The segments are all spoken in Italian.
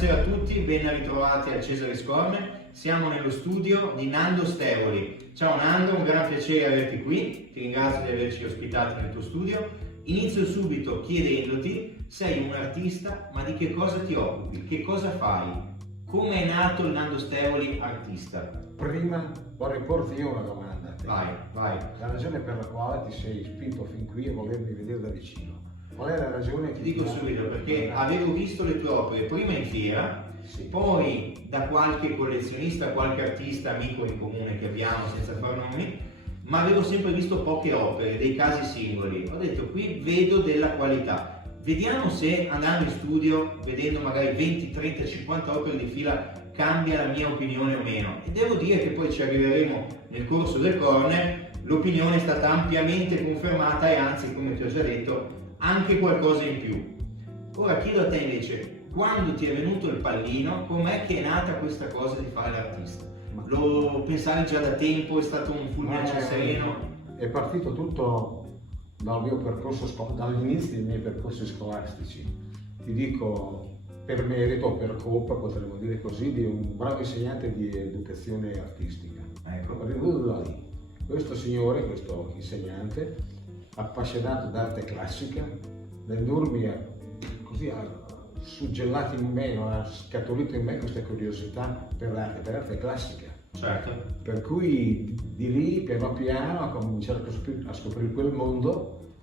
buonasera a tutti, ben ritrovati a Cesare Scorme. Siamo nello studio di Nando Stevoli. Ciao Nando, un gran piacere averti qui, ti ringrazio di averci ospitati nel tuo studio. Inizio subito chiedendoti, sei un artista, ma di che cosa ti occupi? Che cosa fai? Come è nato il Nando Stevoli artista? Prima vorrei porti io una domanda a te. Vai. La ragione per la quale ti sei spinto fin qui a volermi vedere da vicino. Qual è la ragione? Ti dico subito, perché avevo visto le tue opere prima in fiera, sì, poi da qualche collezionista, qualche artista amico in comune che abbiamo, senza far nomi, ma avevo sempre visto poche opere, dei casi singoli. Ho detto, qui vedo della qualità. Vediamo se andando in studio, vedendo magari 20, 30, 50 opere di fila, cambia la mia opinione o meno. E devo dire che poi ci arriveremo nel corso del corner, l'opinione è stata ampiamente confermata e anzi, come ti ho già detto, anche qualcosa in più. Ora chiedo a te invece, quando ti è venuto il pallino, com'è che è nata questa cosa di fare l'artista? Lo pensavi già da tempo, è stato un fulmine a ciel sereno? È partito tutto dal mio percorso, dall'inizio dei miei percorsi scolastici. Ti dico, per merito o per colpa, potremmo dire così, di un bravo insegnante di educazione artistica. Ecco. Arrivato da lì. Questo signore, questo insegnante, appassionato d'arte classica, nell'indurmi così ha suggellato in me, ha scaturito in me questa curiosità per l'arte classica. Certo. Per cui di lì piano piano ho cominciato a scoprire quel mondo.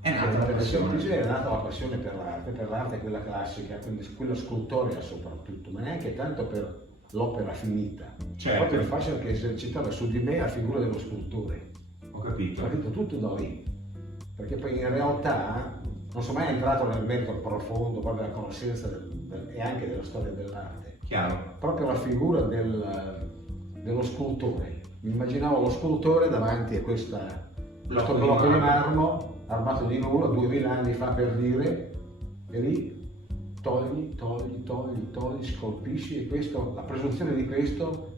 È nata la passione. È nata la passione per l'arte quella classica, quindi quella scultorea soprattutto, ma neanche tanto per l'opera finita, certo, proprio il fascino che esercitava su di me la figura dello scultore. Ho capito. È partito tutto da lì, perché poi in realtà non sono mai entrato nel merito profondo, proprio della conoscenza e anche della storia dell'arte. Chiaro. Proprio la figura dello scultore. Mi immaginavo lo scultore davanti a questo blocco di marmo armato di nulla 2000 anni fa, per dire, e lì togli, scolpisci, e la presunzione di questo,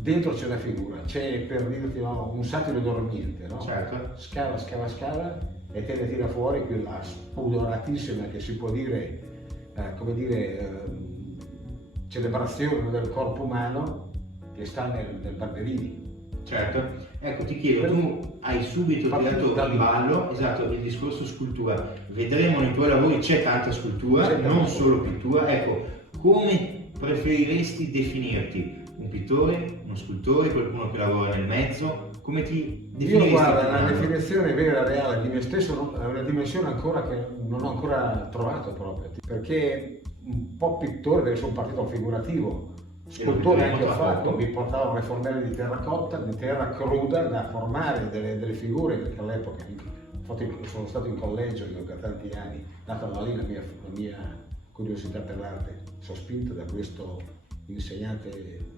dentro c'è la figura, c'è, per dirti, no, un satiro dormiente, no? Certo. Scava e te ne tira fuori quella spudoratissima, che si può dire, celebrazione del corpo umano che sta nel Barberini. Certo. Ecco, ti chiedo, tu hai subito tirato in ballo, esatto, il discorso scultura. Vedremo nei tuoi lavori c'è tanta scultura, non solo pittura. Ecco, come preferiresti definirti? Un pittore, uno scultore, qualcuno che lavora nel mezzo? Come ti definiresti? Io, guarda, la definizione vera, reale di me stesso è una dimensione ancora che non ho ancora trovato proprio, perché un po' pittore perché sono partito figurativo, scultore anche ho fatto, mi portavo le formelle di terracotta, di terra cruda, da formare delle figure, perché all'epoca sono stato in collegio io per tanti anni, nata da lì la mia curiosità per l'arte, sono spinto da questo insegnante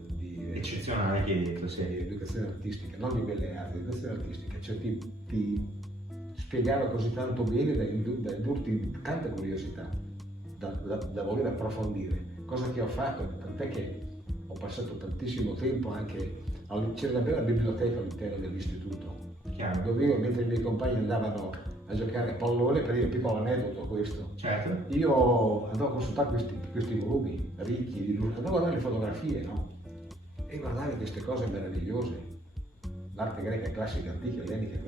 eccezionale che hai detto, sì, di educazione artistica, non di belle arti, di educazione artistica, cioè ti spiegava così tanto bene da indurti tanta curiosità, da voler approfondire, cosa che ho fatto, tant'è che ho passato tantissimo tempo anche, c'era una bella biblioteca all'interno dell'istituto, chiaro, dove io, mentre i miei compagni andavano a giocare a pallone, per dire un piccolo aneddoto questo, certo, io andavo a consultare questi volumi ricchi, andavo a guardare le fotografie, no? E guardare queste cose meravigliose, l'arte greca classica, antica, ellenica,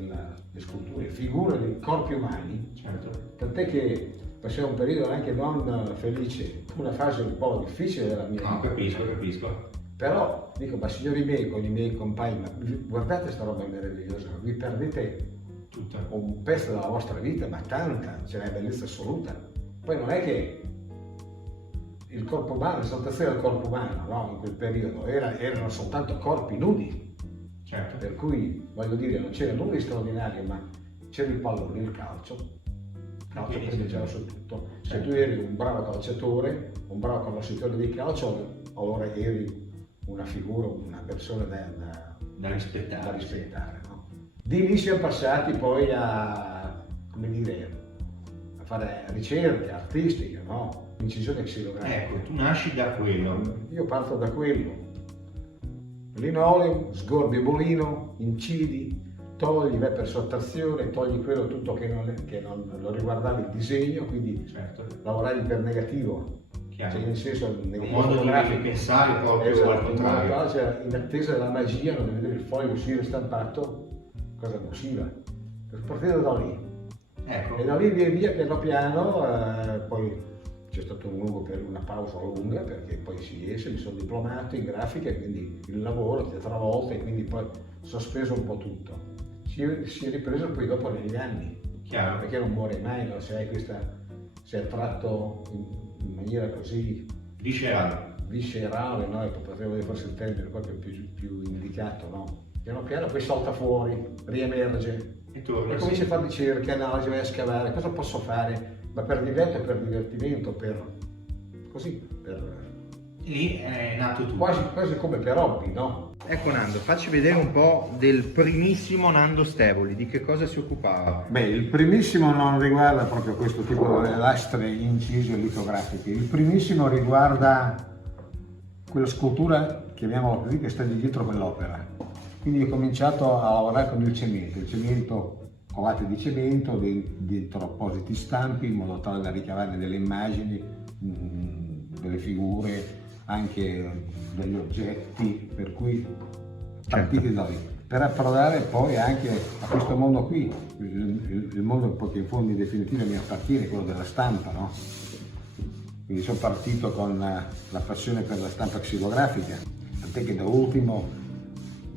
le sculture, figure dei corpi umani, certo, tant'è che passai un periodo anche non felice, una fase un po' difficile della mia vita. No, capisco. Però dico, ma signori miei, con i miei compagni, ma guardate questa roba meravigliosa, vi perdete tutta un pezzo della vostra vita, ma tanta, c'è una bellezza assoluta. Poi non è che il corpo umano, l'esaltazione del corpo umano, no? In quel periodo erano soltanto corpi nudi, certo, per cui voglio dire non c'era nulla di straordinario, ma c'era il pallone, il calcio primeggiava su tutto. Se tu eri un bravo calciatore, un bravo conoscitore di calcio, allora eri una figura, una persona da rispettare, no? Di lì siamo passati poi a fare ricerche artistiche, no? Incisione xilografica. Ecco, tu nasci da quello. Io parto da quello. Linoleo, sgorbi e bolino, incidi, togli, vai per sottrazione, togli quello tutto che non lo riguardava il disegno, quindi certo, lavoravi per negativo, Chiaro. Cioè, nel senso, un modo di pensare proprio al esatto, contrario. cioè, in attesa della magia, non vedere il foglio uscire stampato, cosa ne usciva. Partendo da lì. Ecco. E da lì via piano piano, poi c'è stato una pausa lunga perché poi si esce, mi sono diplomato in grafica e quindi il lavoro ti ha travolto e quindi poi sospeso un po' tutto. Si è ripreso poi dopo negli anni. Chiaro. Perché non muore mai, no? Se è attratto in maniera così viscerale, no? E potevo dire forse il termine proprio più indicato, no? Piano piano poi salta fuori, riemerge e comincia a fare ricerche, analisi, vai a scavare, cosa posso fare? Ma per divertimento, Lì è nato tutto. Quasi come per hobby, no? Ecco Nando, facci vedere un po' del primissimo Nando Stevoli, di che cosa si occupava? Beh, il primissimo non riguarda proprio questo tipo di lastre incise litografiche, il primissimo riguarda quella scultura, chiamiamola così, che sta dietro quell'opera. Quindi ho cominciato a lavorare con il cemento con latte di cemento, dentro appositi stampi, in modo tale da ricavare delle immagini, delle figure, anche degli oggetti, per cui partiti da lì, per approdare poi anche a questo mondo qui, il mondo che in fondo in definitiva mi appartiene, quello della stampa, no? Quindi sono partito con la passione per la stampa xilografica, tant'è che da ultimo,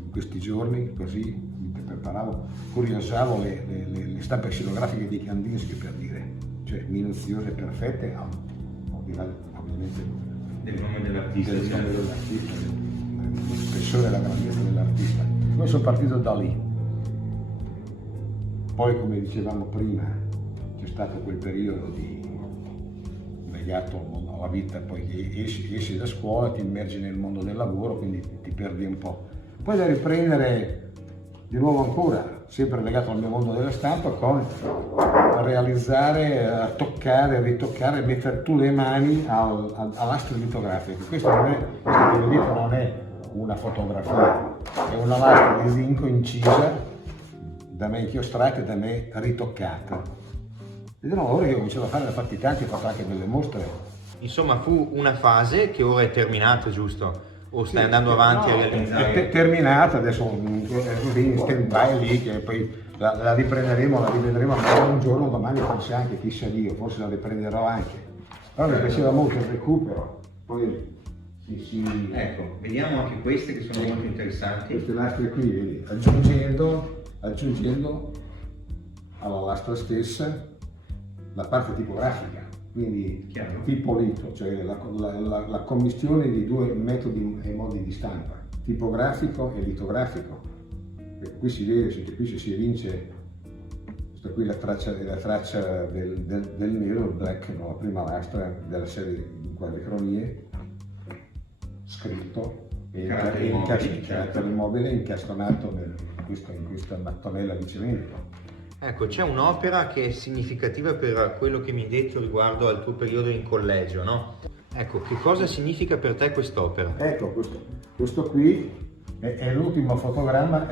in questi giorni, così mi preparavo, curiosavo le stampe xilografiche di Kandinsky, per dire, cioè minuziose e perfette, ovviamente del nome dell'artista, dello spessore e la grandezza dell'artista. Poi sono partito da lì. Poi, come dicevamo prima, c'è stato quel periodo legato alla vita, poi che esci da scuola, ti immergi nel mondo del lavoro, quindi ti perdi un po'. Poi da riprendere di nuovo ancora, sempre legato al mio mondo della stampa, con realizzare, a toccare, a ritoccare, mettere tu le mani all'astro litografico. Questo che vedete non è una fotografia, è una lastra di zinco incisa, da me inchiostrata e da me ritoccata. Ed era un lavoro che ho cominciato a fare, ne ho fatti tanti, ho fatto anche delle mostre. Insomma, fu una fase che ora è terminata, giusto? O stai andando avanti a realizzare? È terminata, adesso in stand-by lì, che poi la riprenderemo, la rivedremo magari un giorno, domani forse anche, chissà Dio, forse la riprenderò anche. Però mi piaceva molto il recupero. Poi Ecco, vediamo anche queste che sono molto interessanti. Queste lastre qui, vedi, aggiungendo alla lastra stessa la parte tipografica. Quindi tipo lito, cioè la commistione di due metodi e modi di stampa, tipografico e litografico. E qui si vede, qui si evince, questa qui è la traccia del nero, il black, no? La prima lastra della serie di quadricronie, scritto e carattere immobile incastonato in questa mattonella di cemento. Ecco, c'è un'opera che è significativa per quello che mi hai detto riguardo al tuo periodo in collegio, no? Ecco, che cosa significa per te quest'opera? Ecco, questo qui è l'ultimo fotogramma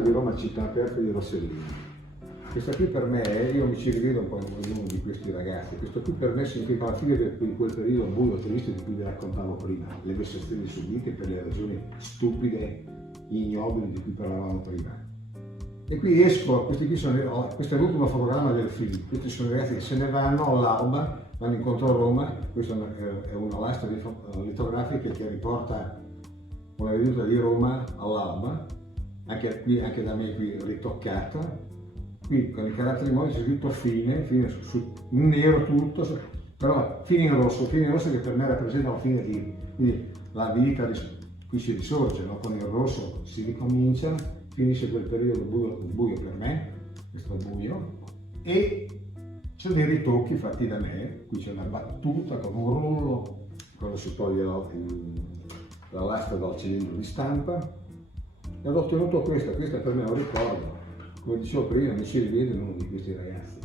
di Roma Città Aperta di Rossellini. Questa qui per me, io mi ci rivedo un po' in uno di questi ragazzi, questo qui per me significa la fine di quel periodo buio triste di cui vi raccontavo prima, le vessazioni subite per le ragioni stupide, ignobili di cui parlavamo prima. E qui esco, questo è l'ultimo fotogramma del film, questi sono i ragazzi che se ne vanno all'alba, vanno incontro a Roma, questa è una lastra litografica che riporta una veduta di Roma all'alba, anche da me qui ritoccata, qui con i caratteri modi c'è scritto fine in nero tutto, però fine in rosso che per me rappresenta la fine di, quindi la vita qui si risorge, no? Con il rosso si ricomincia, finisce quel periodo buio per me, questo buio, e c'è dei ritocchi fatti da me, qui c'è una battuta con un rullo, quando si toglie la lastra dal cilindro di stampa, e ho ottenuto questa per me è un ricordo, come dicevo prima, mi si rivede in uno di questi ragazzi.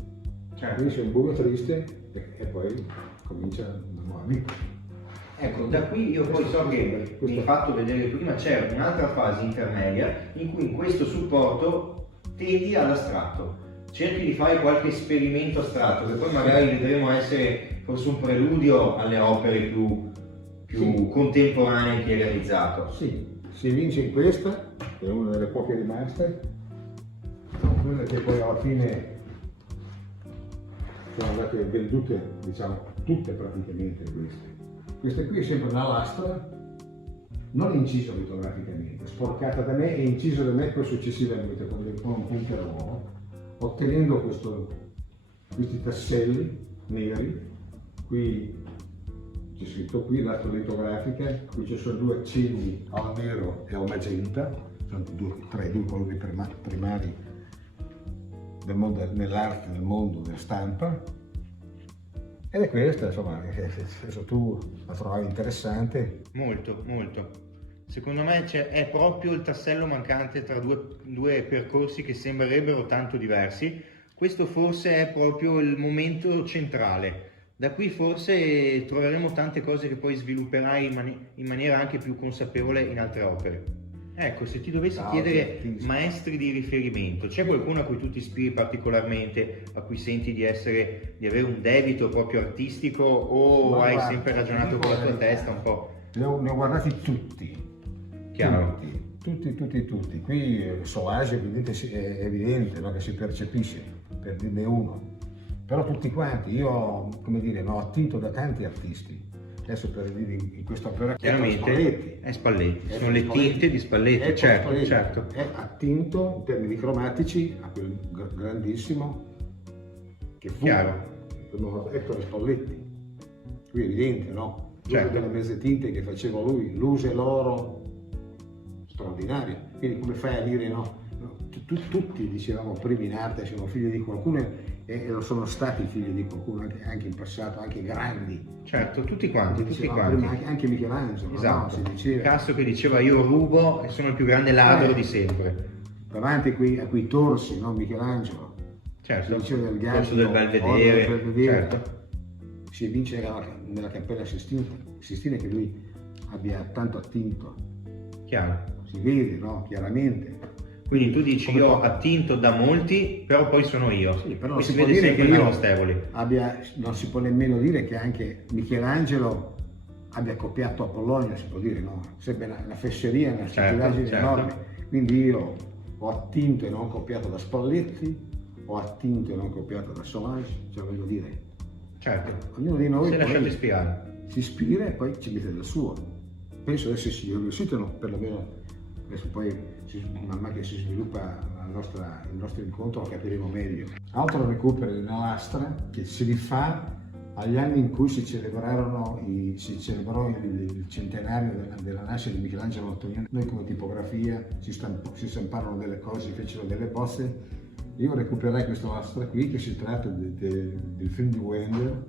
Finisce un buio triste e poi comincia una nuova vita. Ecco, da qui io poi so che mi hai fatto vedere prima, c'è un'altra fase intermedia in cui in questo supporto tendi all'astratto. cerchi di fare qualche esperimento astratto che poi magari vedremo essere forse un preludio alle opere più Sì. contemporanee che hai realizzato. Sì, si vince in questa, che è una delle poche rimaste, quelle che poi alla fine sono andate vendute, diciamo, tutte praticamente queste. Questa qui è sempre una lastra, non incisa litograficamente, sporcata da me e incisa da me poi successivamente con un punto nuovo, ottenendo questi tasselli neri. Qui c'è scritto qui l'arte litografica, qui ci sono 2 accenni al nero e al magenta, sono tra i 2 colori primari del mondo, nell'arte, nel mondo della stampa. Ed è questa, insomma, adesso tu la trovavi interessante. Molto, molto. Secondo me è proprio il tassello mancante tra due percorsi che sembrerebbero tanto diversi. Questo forse è proprio il momento centrale. Da qui forse troveremo tante cose che poi svilupperai in maniera anche più consapevole in altre opere. Ecco, se ti dovessi chiedere maestri di riferimento, c'è qualcuno a cui tu ti ispiri particolarmente, a cui senti di avere un debito proprio artistico, o hai sempre ragionato con la tua testa un po'? Ne ho guardati tutti. Chiaro. Tutti. Qui Solage è evidente, no, che si percepisce, per dirne uno. Però tutti quanti, io, come dire, ho attinto da tanti artisti. Adesso per dire in questa opera chiaramente è Spalletti, sono le tinte di Spalletti, certo. È attinto in termini cromatici a quel grandissimo che fu Ettore Spalletti. Qui è evidente, no? Certo. Delle mezze tinte che faceva lui, l'uso e l'oro, straordinario. Quindi come fai a dire no? Tutti dicevamo prima in arte siamo figli di qualcuno e lo sono stati figli di qualcuno anche in passato, anche grandi. Certo, tutti quanti. Anche Michelangelo, esatto. No? Si diceva. Picasso che diceva io rubo e sono il più grande ladro di sempre. Davanti a quei torsi, no? Michelangelo. Certo, si diceva del Corso del Belvedere, certo. Si evince nella Cappella Sistina che lui abbia tanto attinto. Chiaro. Si vede, no? Chiaramente. Quindi tu dici io ho attinto da molti, però poi sono io. Sì, però non si può dire che non si può nemmeno dire che anche Michelangelo abbia copiato Apollonio, si può dire, no? Sarebbe una fesseria, una stupidaggine enorme. Quindi io ho attinto e non copiato da Spalletti, ho attinto e non copiato da Solage, cioè voglio dire. Certo. Ognuno di noi si è lasciato ispirare. Si ispira e poi ci mette del suo. Penso adesso sia riuscito, perlomeno adesso poi man mano che si sviluppa il nostro incontro lo capiremo meglio. Altro recupero di una lastra che si rifà agli anni in cui si celebrò il centenario della nascita di Michelangelo Antonioni. Noi come tipografia si stamparono delle cose, si fecero delle bozze. Io recuperai questa lastra qui, che si tratta del film di Wender,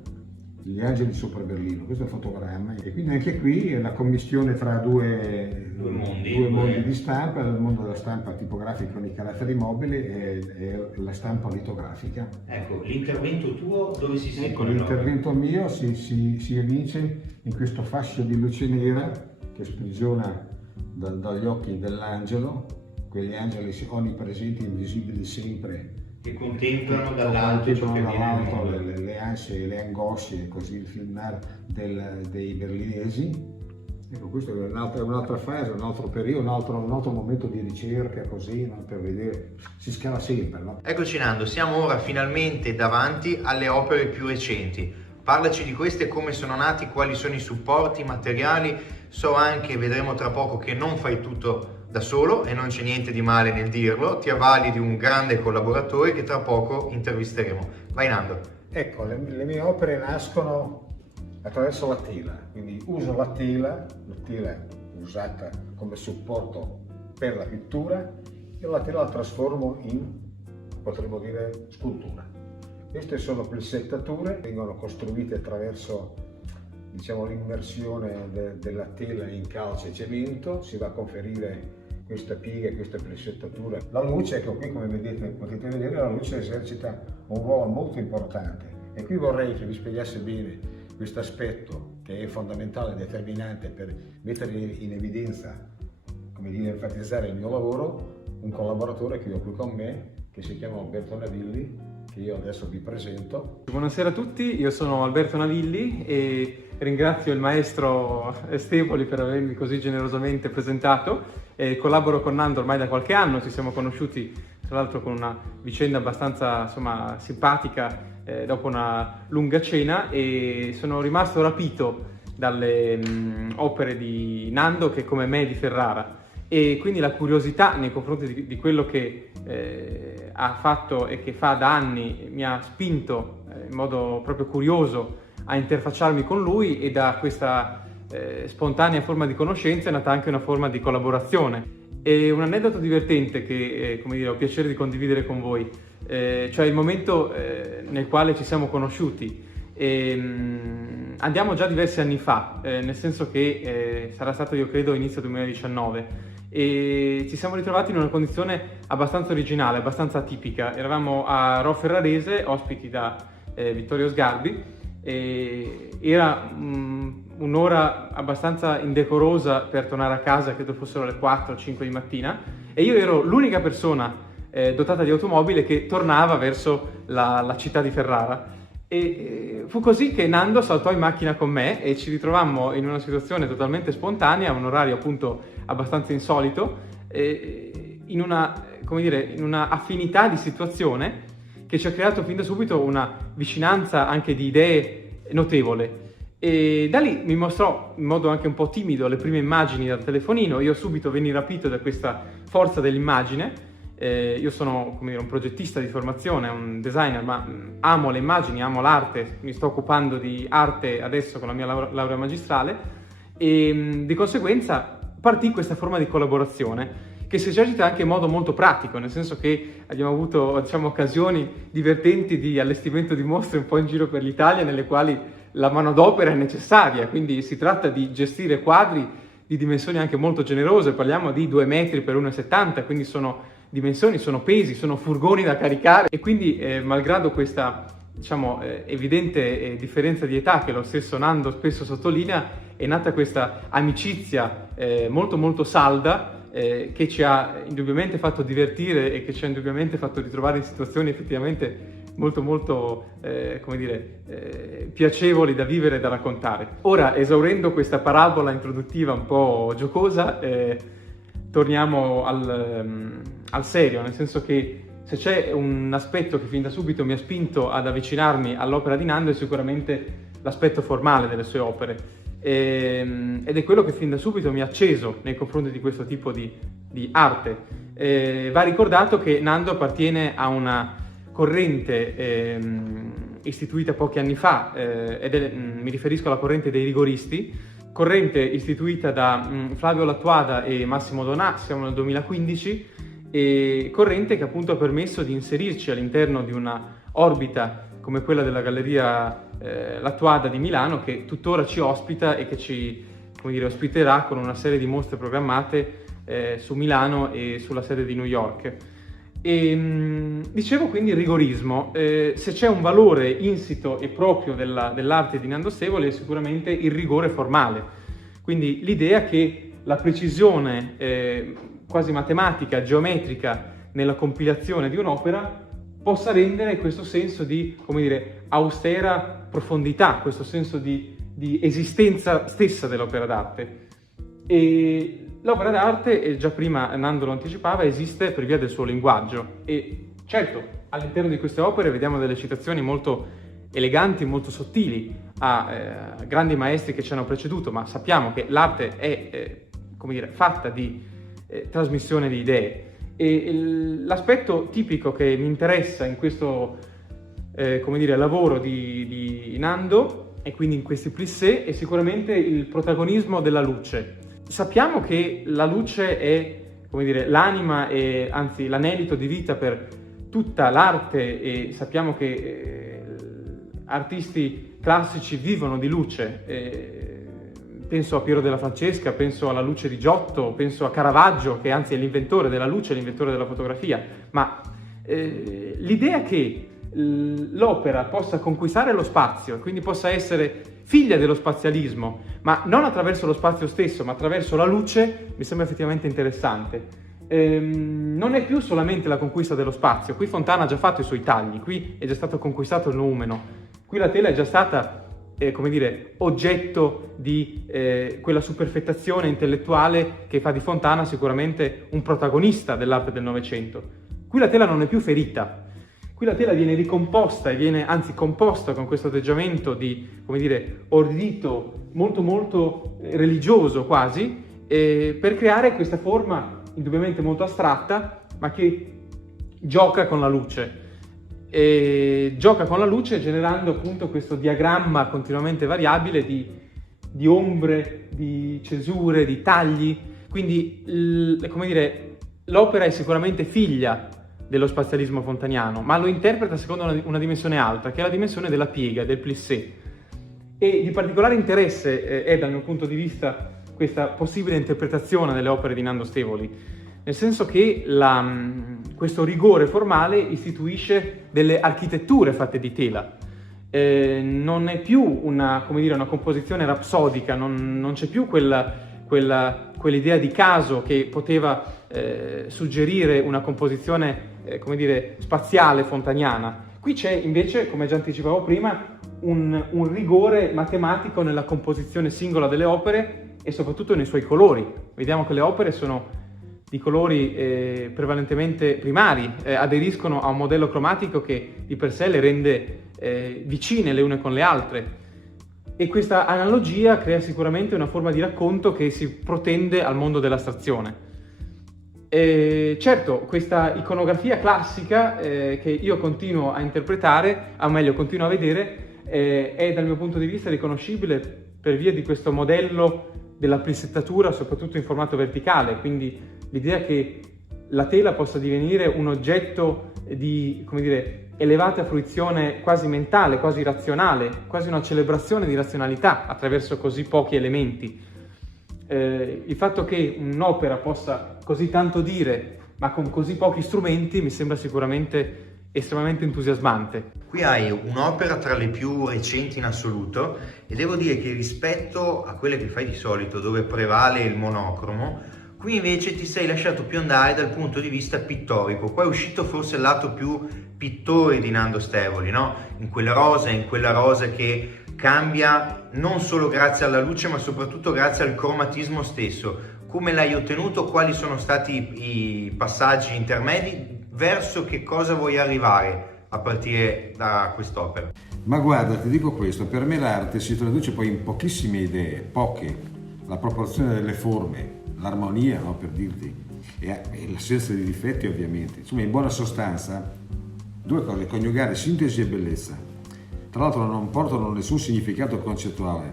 Gli angeli sopra Berlino. Questo è un fotogramma e quindi anche qui è la commistione tra due mondi di stampa, il mondo della stampa tipografica con i caratteri mobili e la stampa litografica. Ecco, l'intervento tuo dove si situa? Ecco, l'intervento mio si evince in questo fascio di luce nera che sprigiona dagli occhi dell'angelo, quegli angeli onnipresenti, invisibili sempre, che contemplano dall'alto ciò che viene le ansie e le angosce, così il filmar dei berlinesi. Ecco, questa è un'altra fase, un altro periodo, un altro momento di ricerca, così, no? Per vedere, si scala sempre, no? Eccoci Nando, siamo ora finalmente davanti alle opere più recenti. Parlaci di queste, come sono nati, quali sono i supporti, i materiali. So anche, vedremo tra poco, che non fai tutto da solo e non c'è niente di male nel dirlo, ti avvali di un grande collaboratore che tra poco intervisteremo. Vai Nando. Ecco, le mie opere nascono attraverso la tela, quindi uso la tela usata come supporto per la pittura e la tela la trasformo in, potremmo dire, scultura. Queste sono plissettature, vengono costruite attraverso, diciamo, l'immersione della tela in calce e cemento, si va a conferire questa piega e questa plissettatura. La luce, ecco qui come potete vedere, la luce esercita un ruolo molto importante e qui vorrei che vi spiegasse bene questo aspetto che è fondamentale e determinante per mettere in evidenza, come dire, enfatizzare il mio lavoro, un collaboratore che ho qui con me, che si chiama Alberto Navilli, che io adesso vi presento. Buonasera a tutti, io sono Alberto Navilli e ringrazio il maestro Stevoli per avermi così generosamente presentato. Collaboro con Nando ormai da qualche anno, ci siamo conosciuti tra l'altro con una vicenda abbastanza simpatica dopo una lunga cena, e sono rimasto rapito dalle opere di Nando, che come me è di Ferrara, e quindi la curiosità nei confronti di quello che ha fatto e che fa da anni mi ha spinto in modo proprio curioso a interfacciarmi con lui, e da questa spontanea forma di conoscenza è nata anche una forma di collaborazione. E un aneddoto divertente che come dire, ho piacere di condividere con voi, cioè il momento nel quale ci siamo conosciuti. Andiamo già diversi anni fa, nel senso che sarà stato, io credo, inizio 2019, e ci siamo ritrovati in una condizione abbastanza originale, abbastanza atipica. Eravamo a Rho Ferrarese, ospiti da Vittorio Sgarbi, e era un'ora abbastanza indecorosa per tornare a casa, credo fossero le 4 o 5 di mattina, e io ero l'unica persona dotata di automobile che tornava verso la città di Ferrara. E fu così che Nando saltò in macchina con me e ci ritrovammo in una situazione totalmente spontanea, un orario appunto abbastanza insolito, in una, come dire, in una affinità di situazione che ci ha creato fin da subito una vicinanza anche di idee notevole. E da lì mi mostrò in modo anche un po' timido le prime immagini dal telefonino. Io subito venni rapito da questa forza dell'immagine. Io sono, come dire, un progettista di formazione, un designer, ma amo le immagini, amo l'arte, mi sto occupando di arte adesso con la mia laurea magistrale, e di conseguenza partì questa forma di collaborazione che si esercita anche in modo molto pratico, nel senso che abbiamo avuto, diciamo, occasioni divertenti di allestimento di mostre un po' in giro per l'Italia, nelle quali la manodopera è necessaria, quindi si tratta di gestire quadri di dimensioni anche molto generose, parliamo di 2 metri per 1,70, quindi sono dimensioni, sono pesi, sono furgoni da caricare, e quindi malgrado questa, diciamo, evidente differenza di età che lo stesso Nando spesso sottolinea, è nata questa amicizia molto molto salda, che ci ha indubbiamente fatto divertire e che ci ha indubbiamente fatto ritrovare in situazioni effettivamente molto molto come dire, piacevoli da vivere e da raccontare. Ora, esaurendo questa parabola introduttiva un po' giocosa, torniamo al serio, nel senso che se c'è un aspetto che fin da subito mi ha spinto ad avvicinarmi all'opera di Nando è sicuramente l'aspetto formale delle sue opere. Ed è quello che fin da subito mi ha acceso nei confronti di questo tipo di arte. Va ricordato che Nando appartiene a una corrente istituita pochi anni fa, mi riferisco alla corrente dei rigoristi, corrente istituita da Flavio Lattuada e Massimo Donà, siamo nel 2015, e corrente che appunto ha permesso di inserirci all'interno di una orbita come quella della Galleria Lattuada di Milano, che tuttora ci ospita e che ci, come dire, ospiterà con una serie di mostre programmate su Milano e sulla sede di New York. E dicevo quindi il rigorismo, se c'è un valore insito e proprio dell'arte di Nando Stevoli è sicuramente il rigore formale, quindi l'idea che la precisione quasi matematica, geometrica nella compilazione di un'opera possa rendere questo senso di, come dire, austera profondità, questo senso di esistenza stessa dell'opera d'arte. E l'opera d'arte, già prima Nando lo anticipava, esiste per via del suo linguaggio, e certo all'interno di queste opere vediamo delle citazioni molto eleganti, molto sottili a grandi maestri che ci hanno preceduto, ma sappiamo che l'arte è come dire, fatta di trasmissione di idee. E l'aspetto tipico che mi interessa in questo come dire, lavoro di Nando, e quindi in questi plissé, è sicuramente il protagonismo della luce. Sappiamo che la luce è, come dire, l'anima e anzi l'anelito di vita per tutta l'arte, e sappiamo che artisti classici vivono di luce. Penso a Piero della Francesca, penso alla luce di Giotto, penso a Caravaggio, che anzi è l'inventore della luce, l'inventore della fotografia, ma l'idea che l'opera possa conquistare lo spazio e quindi possa essere figlia dello spazialismo, ma non attraverso lo spazio stesso, ma attraverso la luce, mi sembra effettivamente interessante. non è più solamente la conquista dello spazio. Qui Fontana ha già fatto i suoi tagli, qui è già stato conquistato il noumeno, qui la tela è già stata, come dire, oggetto di quella superfettazione intellettuale che fa di Fontana sicuramente un protagonista dell'arte del Novecento. Qui la tela non è più ferita, qui la tela viene ricomposta e viene anzi composta con questo atteggiamento di, come dire, ordito molto religioso quasi, per creare questa forma indubbiamente molto astratta, ma che gioca con la luce. E gioca con la luce generando appunto questo diagramma continuamente variabile di ombre, di cesure, di tagli. Quindi, come dire, l'opera è sicuramente figlia dello spazialismo fontaniano, ma lo interpreta secondo una dimensione alta, che è la dimensione della piega, del plissé. E di particolare interesse è, dal mio punto di vista, questa possibile interpretazione delle opere di Nando Stevoli, nel senso che questo rigore formale istituisce delle architetture fatte di tela. Non è più una composizione rapsodica, non c'è più quell'idea di caso che poteva suggerire una composizione spaziale fontaniana. Qui c'è invece, come già anticipavo prima, un rigore matematico nella composizione singola delle opere e soprattutto nei suoi colori. Vediamo che le opere sono di colori prevalentemente primari, aderiscono a un modello cromatico che di per sé le rende vicine le une con le altre. E questa analogia crea sicuramente una forma di racconto che si protende al mondo dell'astrazione. Certo, questa iconografia classica che io continuo a interpretare, o meglio continuo a vedere, è dal mio punto di vista riconoscibile per via di questo modello della plissettatura, soprattutto in formato verticale, quindi l'idea che la tela possa divenire un oggetto di, elevata fruizione quasi mentale, quasi razionale, quasi una celebrazione di razionalità attraverso così pochi elementi. Il fatto che un'opera possa così tanto dire, ma con così pochi strumenti, mi sembra sicuramente estremamente entusiasmante. Qui hai un'opera tra le più recenti in assoluto e devo dire che rispetto a quelle che fai di solito, dove prevale il monocromo, qui invece ti sei lasciato più andare dal punto di vista pittorico. Qua è uscito forse il lato più pittore di Nando Stevoli, no? In quella rosa che cambia non solo grazie alla luce ma soprattutto grazie al cromatismo stesso. Come l'hai ottenuto? Quali sono stati i passaggi intermedi? Verso che cosa vuoi arrivare a partire da quest'opera? Ma guarda, ti dico questo, per me l'arte si traduce poi in pochissime idee, poche, la proporzione delle forme, l'armonia, no, per dirti, e l'assenza di difetti ovviamente. Insomma, in buona sostanza, due cose, coniugare sintesi e bellezza. Tra l'altro non portano nessun significato concettuale,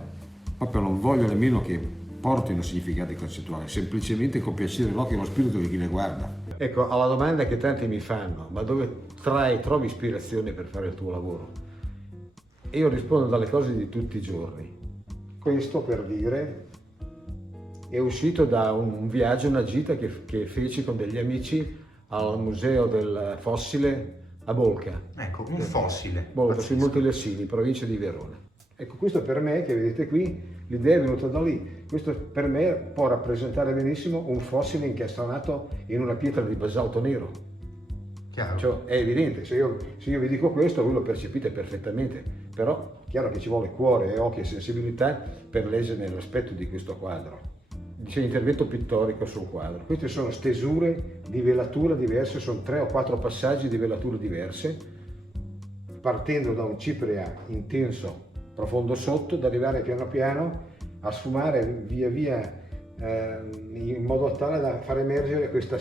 proprio non voglio nemmeno che portino significati concettuali, semplicemente compiacere l'occhio e lo spirito di chi le guarda. Ecco, alla domanda che tanti mi fanno, ma dove trovi ispirazione per fare il tuo lavoro? E io rispondo dalle cose di tutti i giorni. Questo, per dire, è uscito da un viaggio, una gita che feci con degli amici al Museo del Fossile a Bolca. Ecco, un fossile. Bolca, sui Monti Lessini, provincia di Verona. Ecco, questo per me, che vedete qui, l'idea è venuta da lì. Questo per me può rappresentare benissimo un fossile incastonato in una pietra di basalto nero. Chiaro. Cioè, è evidente, se io vi dico questo, voi lo percepite perfettamente, però chiaro che ci vuole cuore, occhi e sensibilità per leggere l'aspetto di questo quadro. C'è intervento pittorico sul quadro. Queste sono stesure di velatura diverse, sono 3 o 4 passaggi di velature diverse, partendo da un cipria intenso profondo sotto, da arrivare piano piano a sfumare via via in modo tale da far emergere questa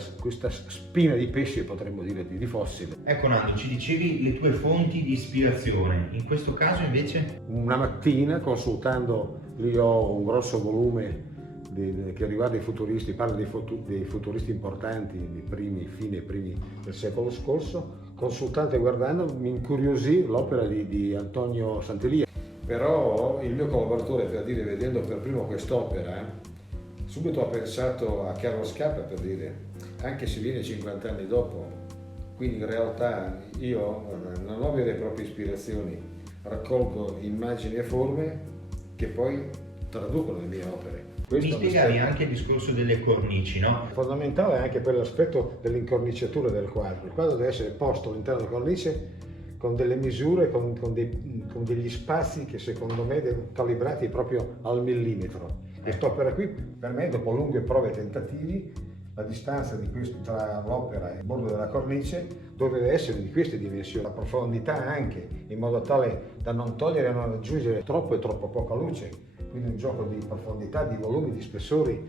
spina di pesce, potremmo dire, di fossile. Ecco Nando, ci dicevi le tue fonti di ispirazione, in questo caso invece? Una mattina, consultando, lì ho un grosso volume che riguarda i futuristi, parla dei futuristi importanti, fine primi del secolo scorso, consultando e guardando mi incuriosì l'opera di Antonio Santelia. Però il mio collaboratore, per dire, vedendo per primo quest'opera, subito ha pensato a Carlo Scappa, per dire, anche se viene 50 anni dopo. Quindi in realtà io non ho vere e proprie ispirazioni, raccolgo immagini e forme che poi traducono le mie opere. Mi spiegavi anche il discorso delle cornici, no? Fondamentale è anche quell'aspetto dell'incorniciatura del quadro. Il quadro deve essere posto all'interno della cornice con delle misure, con degli spazi che secondo me devono calibrati proprio al millimetro. Quest'opera qui, per me, dopo lunghe prove e tentativi, la distanza tra l'opera e il bordo della cornice doveva essere di queste dimensioni, la profondità anche, in modo tale da non togliere e non aggiungere troppo e troppo poca luce, quindi un gioco di profondità, di volumi, di spessori,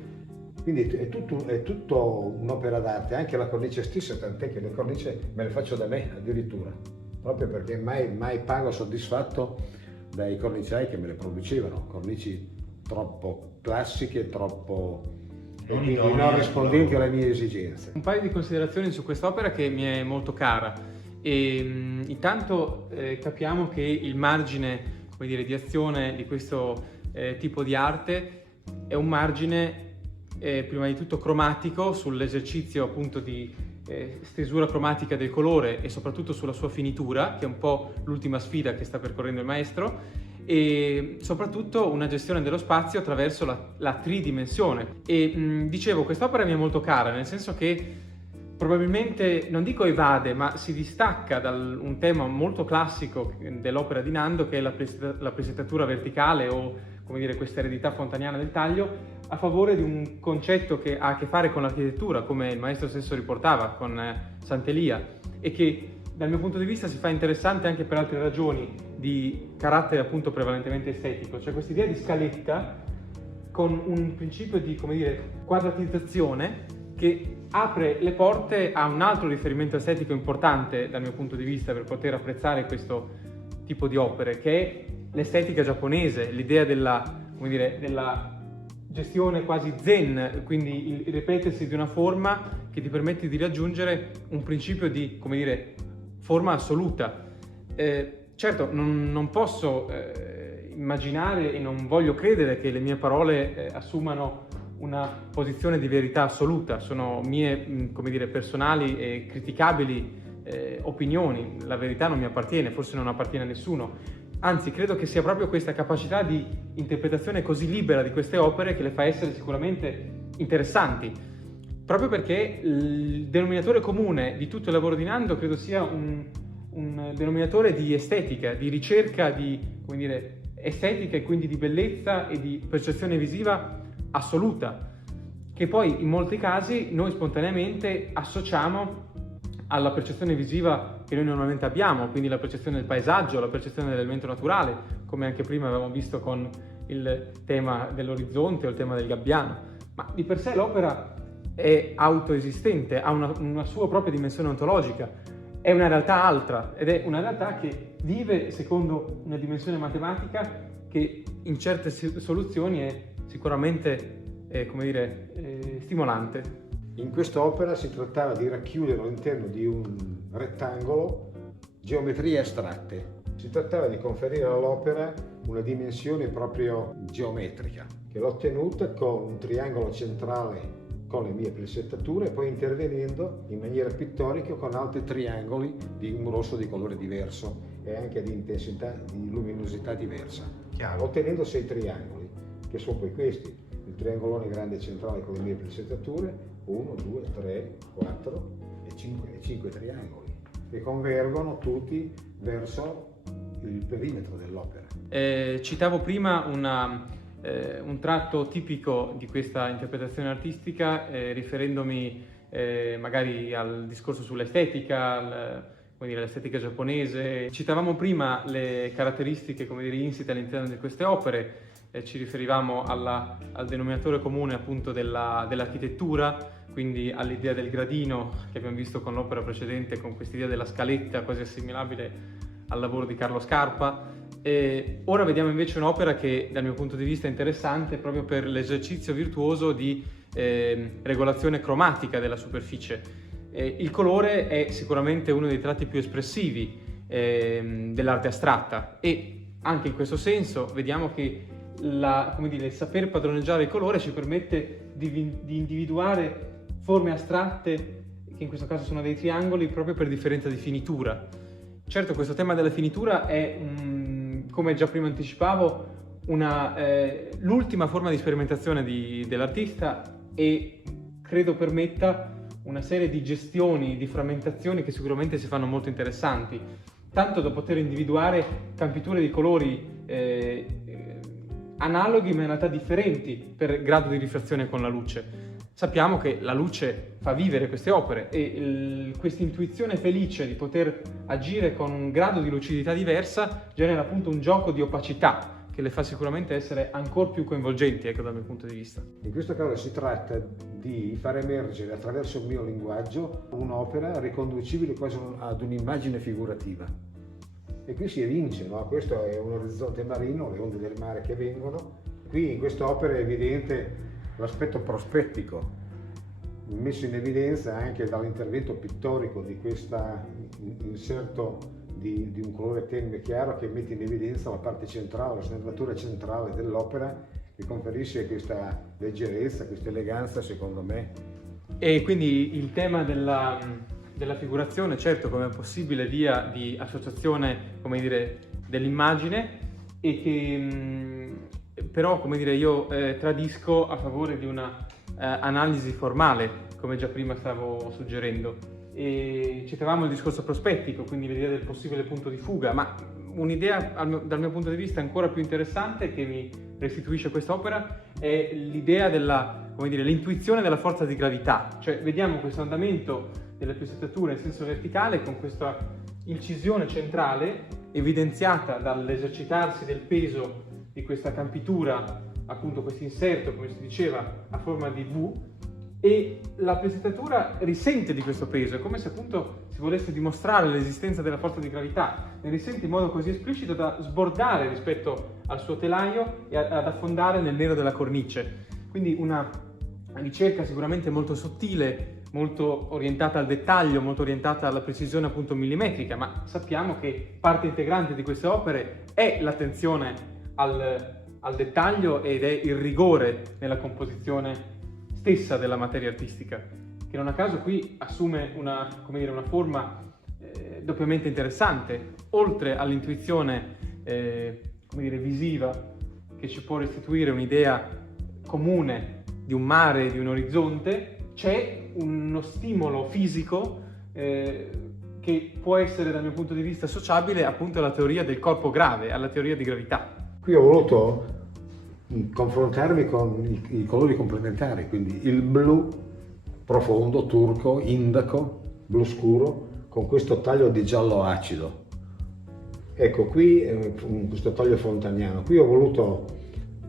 quindi è tutto un'opera d'arte, anche la cornice stessa, tant'è che le cornici me le faccio da me addirittura, proprio perché mai pago soddisfatto dai corniciai che me le producevano, cornici troppo classiche, troppo non rispondenti alle mie esigenze. Un paio di considerazioni su quest'opera che mi è molto cara. Intanto capiamo che il margine, come dire, di azione di questo tipo di arte è un margine prima di tutto cromatico, sull'esercizio appunto di stesura cromatica del colore e soprattutto sulla sua finitura, che è un po' l'ultima sfida che sta percorrendo il maestro, e soprattutto una gestione dello spazio attraverso la tridimensione. E dicevo, quest'opera mi è molto cara, nel senso che probabilmente, non dico evade, ma si distacca da un tema molto classico dell'opera di Nando, che è la presetatura verticale o, come dire, questa eredità fontaniana del taglio, a favore di un concetto che ha a che fare con l'architettura, come il maestro stesso riportava con Sant'Elia, e che dal mio punto di vista si fa interessante anche per altre ragioni di carattere appunto prevalentemente estetico. C'è questa idea di scaletta con un principio di, come dire, quadratizzazione che apre le porte a un altro riferimento estetico importante dal mio punto di vista per poter apprezzare questo tipo di opere, che è l'estetica giapponese, l'idea della, come dire, della gestione quasi zen, quindi il ripetersi di una forma che ti permette di raggiungere un principio di, come dire, forma assoluta. Certo, non posso immaginare e non voglio credere che le mie parole assumano una posizione di verità assoluta, sono mie, come dire, personali e criticabili opinioni, la verità non mi appartiene, forse non appartiene a nessuno. Anzi, credo che sia proprio questa capacità di interpretazione così libera di queste opere che le fa essere sicuramente interessanti, proprio perché il denominatore comune di tutto il lavoro di Nando credo sia un denominatore di estetica, di ricerca di, come dire, estetica e quindi di bellezza e di percezione visiva assoluta, che poi in molti casi noi spontaneamente associamo alla percezione visiva che noi normalmente abbiamo, quindi la percezione del paesaggio, la percezione dell'elemento naturale, come anche prima avevamo visto con il tema dell'orizzonte o il tema del gabbiano. Ma di per sé l'opera è autoesistente, ha una sua propria dimensione ontologica, è una realtà altra ed è una realtà che vive secondo una dimensione matematica che in certe soluzioni è sicuramente, come dire, stimolante. In quest'opera si trattava di racchiudere all'interno di un rettangolo geometrie astratte. Si trattava di conferire all'opera una dimensione proprio geometrica, che l'ho ottenuta con un triangolo centrale con le mie pezzettature e poi intervenendo in maniera pittorica con altri triangoli di un rosso di colore diverso e anche di intensità, di luminosità diversa. Chiaro. Ottenendo 6 triangoli, che sono poi questi: il triangolone grande centrale con le mie pezzettature, 1, 2, 3, 4 e 5 triangoli, che convergono tutti verso il perimetro dell'opera. Citavo prima un tratto tipico di questa interpretazione artistica, riferendomi magari al discorso sull'estetica, come dire, l'estetica giapponese. Citavamo prima le caratteristiche, come dire, insite all'interno di queste opere, ci riferivamo al denominatore comune appunto dell'architettura, quindi all'idea del gradino che abbiamo visto con l'opera precedente, con quest'idea della scaletta quasi assimilabile al lavoro di Carlo Scarpa. E ora vediamo invece un'opera che dal mio punto di vista è interessante proprio per l'esercizio virtuoso di regolazione cromatica della superficie. Il colore è sicuramente uno dei tratti più espressivi dell'arte astratta e anche in questo senso vediamo che il saper padroneggiare il colore ci permette di individuare forme astratte, che in questo caso sono dei triangoli, proprio per differenza di finitura. Certo, questo tema della finitura è, come già prima anticipavo, l'ultima forma di sperimentazione dell'artista e credo permetta una serie di gestioni, di frammentazioni che sicuramente si fanno molto interessanti, tanto da poter individuare campiture di colori analoghi ma in realtà differenti per grado di rifrazione con la luce. Sappiamo che la luce fa vivere queste opere e questa intuizione felice di poter agire con un grado di lucidità diversa genera appunto un gioco di opacità che le fa sicuramente essere ancora più coinvolgenti, ecco, dal mio punto di vista. In questo caso si tratta di far emergere attraverso il mio linguaggio un'opera riconducibile quasi ad un'immagine figurativa. E qui si evince, no? Questo è un orizzonte marino, le onde del mare che vengono. Qui in quest'opera è evidente l'aspetto prospettico, messo in evidenza anche dall'intervento pittorico di questo inserto di un colore tenue chiaro che mette in evidenza la parte centrale, la snervatura centrale dell'opera, che conferisce questa leggerezza, questa eleganza, secondo me. E quindi il tema della figurazione, certo, come possibile via di associazione, come dire, dell'immagine, e che però, come dire, io tradisco a favore di una analisi formale, come già prima stavo suggerendo. E citavamo il discorso prospettico, quindi l'idea del possibile punto di fuga, ma un'idea dal mio punto di vista ancora più interessante che mi restituisce quest'opera è l'idea della, come dire, l'intuizione della forza di gravità, cioè vediamo questo andamento della pezzettatura in senso verticale con questa incisione centrale evidenziata dall'esercitarsi del peso di questa campitura, appunto questo inserto, come si diceva, a forma di V, e la pezzettatura risente di questo peso, è come se appunto si volesse dimostrare l'esistenza della forza di gravità, ne risente in modo così esplicito da sbordare rispetto al suo telaio e ad affondare nel nero della cornice. Quindi una ricerca sicuramente molto sottile, molto orientata al dettaglio, molto orientata alla precisione appunto millimetrica, ma sappiamo che parte integrante di queste opere è l'attenzione al dettaglio ed è il rigore nella composizione stessa della materia artistica, che non a caso qui assume una forma doppiamente interessante, oltre all'intuizione visiva che ci può restituire un'idea comune di un mare, di un orizzonte, c'è uno stimolo fisico che può essere dal mio punto di vista associabile appunto alla teoria del corpo grave, alla teoria di gravità. Qui ho voluto confrontarmi con i colori complementari, quindi il blu profondo, turco, indaco, blu scuro, con questo taglio di giallo acido. Ecco, qui questo taglio fontaniano. Qui ho voluto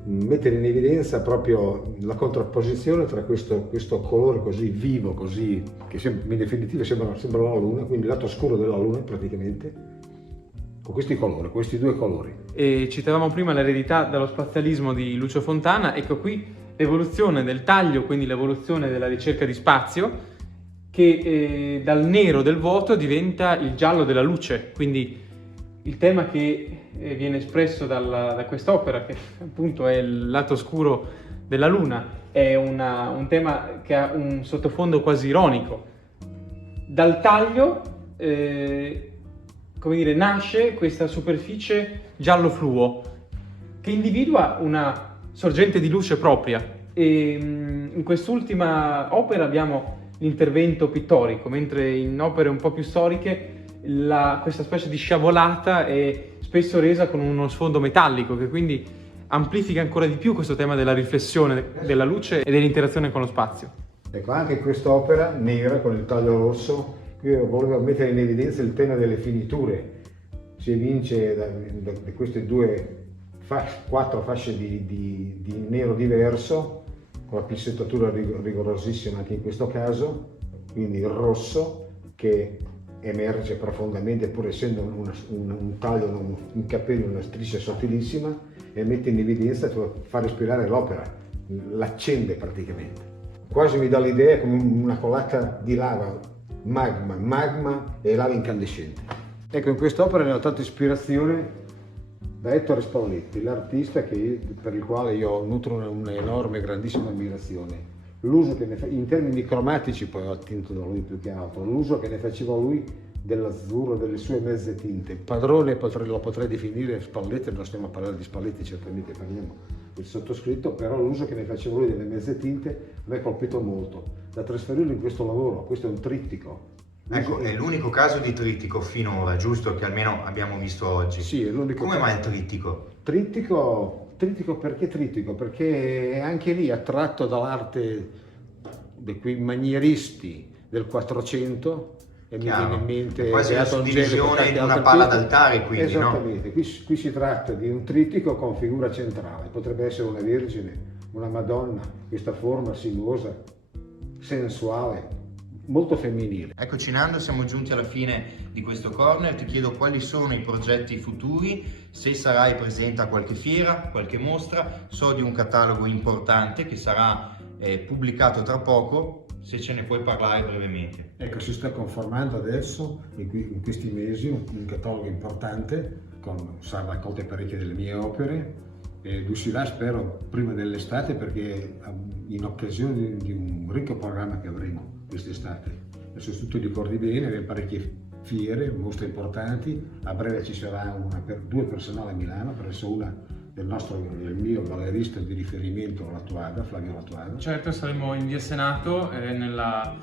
mettere in evidenza proprio la contrapposizione tra questo colore così vivo, così che in definitiva sembra la luna, quindi il lato scuro della luna praticamente, con questi due colori. E citavamo prima l'eredità dallo spazialismo di Lucio Fontana, ecco qui l'evoluzione del taglio, quindi l'evoluzione della ricerca di spazio, che dal nero del vuoto diventa il giallo della luce, quindi il tema che viene espresso da quest'opera, che appunto è il lato scuro della luna, è un tema che ha un sottofondo quasi ironico. Dal taglio nasce questa superficie giallo fluo che individua una sorgente di luce propria, e in quest'ultima opera abbiamo l'intervento pittorico, mentre in opere un po' più storiche questa specie di sciabolata è spesso resa con uno sfondo metallico, che quindi amplifica ancora di più questo tema della riflessione della luce e dell'interazione con lo spazio. Ecco, anche in quest'opera nera con il taglio rosso, qui volevo mettere in evidenza il tema delle finiture. Si evince da queste quattro fasce di nero diverso, con la pizzettatura rigorosissima anche in questo caso, quindi il rosso che emerge profondamente pur essendo un taglio, un capello, una striscia sottilissima, e mette in evidenza, fa respirare l'opera, l'accende praticamente. Quasi mi dà l'idea come una colata di lava, magma e lava incandescente. Ecco, in quest'opera ne ho tanta ispirazione da Ettore Spalletti, l'artista per il quale io nutro un'enorme, grandissima ammirazione. l'uso che in termini cromatici poi ho attinto da lui più che altro, l'uso che ne faceva lui dell'azzurro, delle sue mezze tinte. Padrone lo potrei definire Spalletti, non stiamo a parlare di Spalletti, certamente parliamo del sottoscritto, però l'uso che ne faceva lui delle mezze tinte mi ha colpito molto. Da trasferirlo in questo lavoro, questo è un trittico. Ecco, è l'unico caso di trittico finora, giusto? Che almeno abbiamo visto oggi. Sì, è l'unico. Come mai il trittico? Trittico perché trittico? Perché anche lì attratto dall'arte di quei manieristi del 400 e mi viene in mente quasi la suddivisione di una palla d'altare, quindi, esattamente, no? Qui si tratta di un trittico con figura centrale, potrebbe essere una vergine, una Madonna, questa forma sinuosa, sensuale, molto femminile. Eccoci Nando, siamo giunti alla fine di questo corner, ti chiedo quali sono i progetti futuri, se sarai presente a qualche fiera, qualche mostra, so di un catalogo importante che sarà pubblicato tra poco, se ce ne puoi parlare brevemente. Ecco, si sta conformando adesso, in questi mesi, un catalogo importante, saranno raccolte parecchie delle mie opere, ed uscirà spero prima dell'estate perché in occasione di un ricco programma che avremo quest'estate. Adesso tutto ricordi bene, abbiamo parecchie fiere, mostre importanti, a breve ci sarà due personali a Milano, presso una del mio gallerista di riferimento Lattuada, Flavio Lattuada. Certo, saremo in via Senato, nella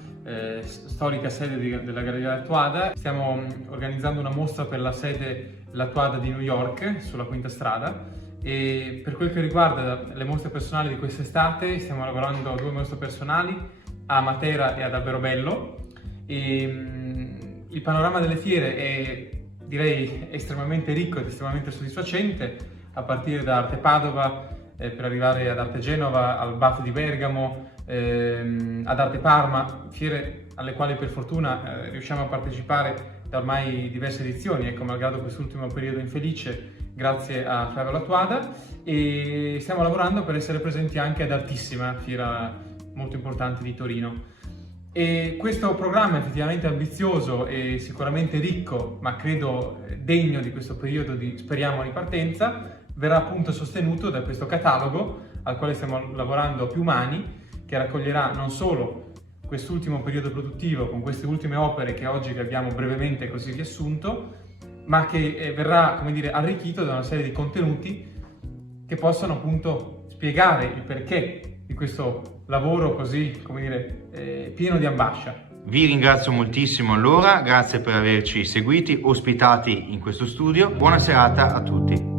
storica sede della Galleria Lattuada. Stiamo organizzando una mostra per la sede Lattuada di New York, sulla Quinta Strada. E per quel che riguarda le mostre personali di quest'estate, stiamo lavorando a 2 mostre personali, a Matera e ad Alberobello. Il panorama delle fiere è, direi, estremamente ricco ed estremamente soddisfacente, a partire da Arte Padova per arrivare ad Arte Genova, al BAF di Bergamo, ad Arte Parma, fiere alle quali per fortuna riusciamo a partecipare da ormai diverse edizioni, ecco, malgrado quest'ultimo periodo infelice, grazie a Flavio Lattuada, e stiamo lavorando per essere presenti anche ad Artissima, fiera molto importante di Torino. E questo programma è effettivamente ambizioso e sicuramente ricco, ma credo degno di questo periodo speriamo, di partenza, verrà appunto sostenuto da questo catalogo al quale stiamo lavorando a più mani, che raccoglierà non solo quest'ultimo periodo produttivo con queste ultime opere che oggi vi abbiamo brevemente così riassunto, ma che verrà, come dire, arricchito da una serie di contenuti che possono appunto spiegare il perché di questo lavoro così, come dire, pieno di ambascia. Vi ringrazio moltissimo allora, grazie per averci seguiti, ospitati in questo studio. Buona serata a tutti.